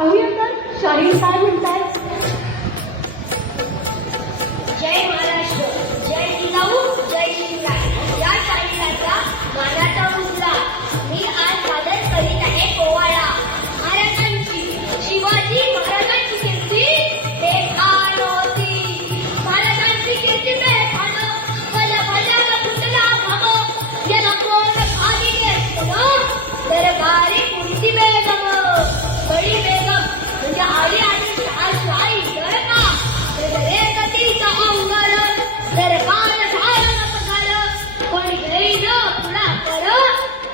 पाहूया तर शाहीर काय म्हणतात. जय महाराष्ट्र, जय जिजाऊ, जय शिवराय. या शाहिराचा मानाचा मुद्दा मी आज सादर करीत आहे. पोवाडा. महाराजांची, शिवाजी महाराजांची कीर्ती बेफान होती. महाराजांची कीर्ती बेफान. भल्या भल्याला फुटला घाम. याला कोण खाली घेतलं. दरबारी कुंती बेगम. बडी बेगम म्हणजे आली आणि शाही कर का. रे गतीचा अंगार. दरबार झालं नपगार. पण घेईन पुढाकार.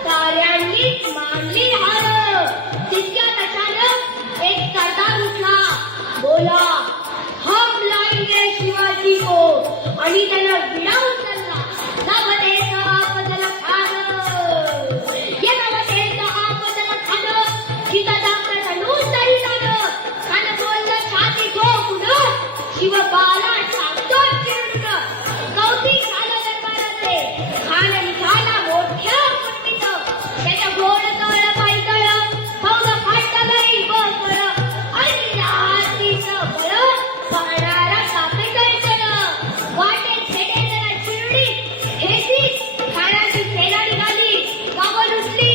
साऱ्यांनी मानली हार. तितक्यात अचानक एक सरदार उठला. बोला, हम लाएंगे शिवाजी को. आणि त्याला विडा उचलला. नवदेचा आपदल खान. या नवदेचा आपदल खान. गीता दाखल नुसतरी लाड. खान बोललं छाती ठोकून. शिवबाला टाकतो चिरड. कौतिक झालं दरबाराचे. खान निघाला मोठ्या कुंडीत. त्याच्या गोड तळ पायतळ. फौज फाटलं गरी बकळ. आणि रात्रीचं बळ पाहणारा कापे तळतळ. वाटेत छेडे जरा चिरडी. हेची खानाची सेना निघाली. गावं लुटली.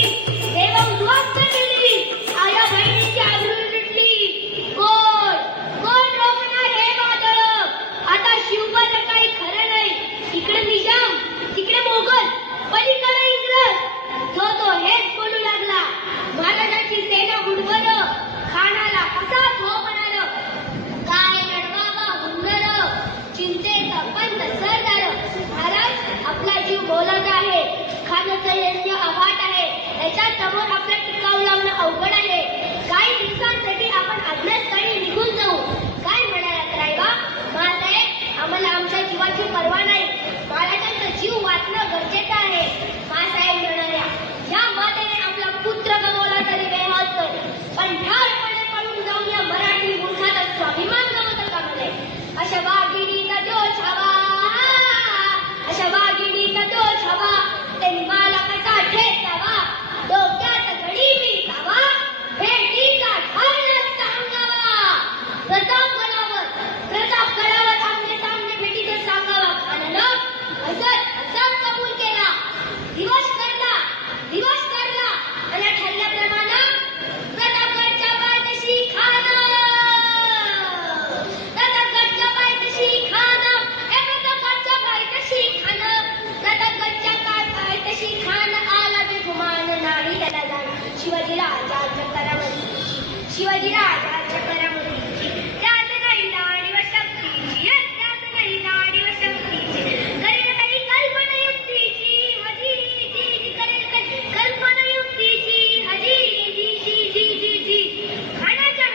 देव उद्ध्वस्त केली. आया बहिणीची आबरू लुटली. कोण कोण रोखणार हे वादळ. आता शिवबन काही खरं नाही. इकडे निजाम, तिकडे मोगल, पलीकडे इंग्रज. तो हेच बोलू लागला. महाराजांची सेना गुडवर. खानाला कसा थो म्हणाल. काय लढवावा हुंदर. चिंतेचा पंत सरदार. महाराज आपला जीव बोलत आहे. खानाचं सैन्य अफाट आहे. त्याच्या समोर आपला टिकाव लावणं अवघड आहे. काही दिवसांसाठी आपण अज्ञातस्थळी निघून जाऊ. काय म्हणालात रायबा. मासाहेब, आम्हाला आमच्या जीवाची पर्वा नाही. महाराजांचा जीव वाचणं गरजेचं आहे. मासाहेब म्हणाल्या, या मातेने आपला पुत्र गमावला तरी बेहाल कर. पण ठारपणे पळून जाऊन या मराठी मूर्खाचा स्वाभिमान गमवता कामा नये. अशा वाघिणीचा दोष हवा. अशा वाघिणीचा दोष हवा. त्यांनी मला कसा ठेचावा. डोक्यात घडी मी जावा. भेटीचा ठार सांगावा. प्रतापगडावर आमने सामने भेटीचं सांगावा. खानानं हसत कबूल केला. दिवस करला. आणि ठरल्याप्रमाणे प्रतापगडच्या पायथ्याशी खान. प्रतापगडच्या पायथ्याशी खान. प्रतापगडच्या पायथ्याशी खान. प्रतापगडच्या पायथ्याशी खान आला बेगुमान. नाही त्याला जाण. शिवाजीराजाच्या करामध्ये त्यात नाही लाडी व शक्तीची. त्यात नाही लाडी व शक्तीची. करेल काही कल्पना युक्तीची. हजी जी करेल काही कल्पना युक्तीची. हजी जी. खानाच्या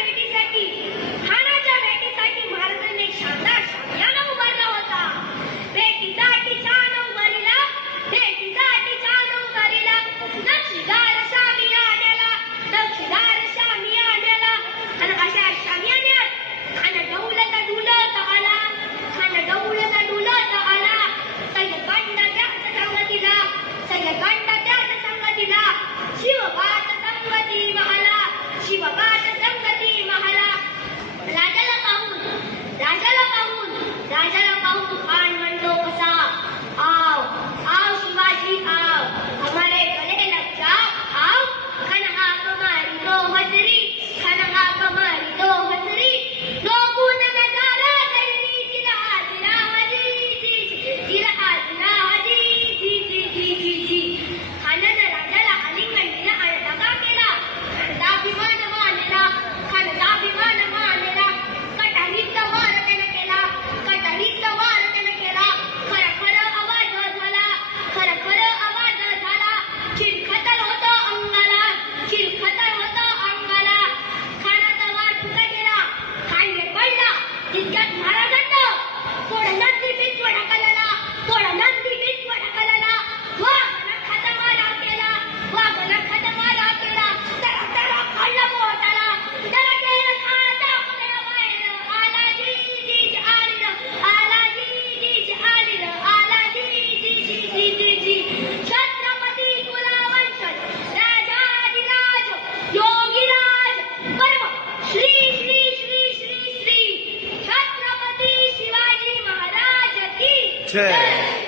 भेटीसाठी महाराजांनी एक शानदार शामियाना उभारला होता. भेटीसाठी छान उभारीला. नक्षीदार शामियान्याला. आणि अशा जय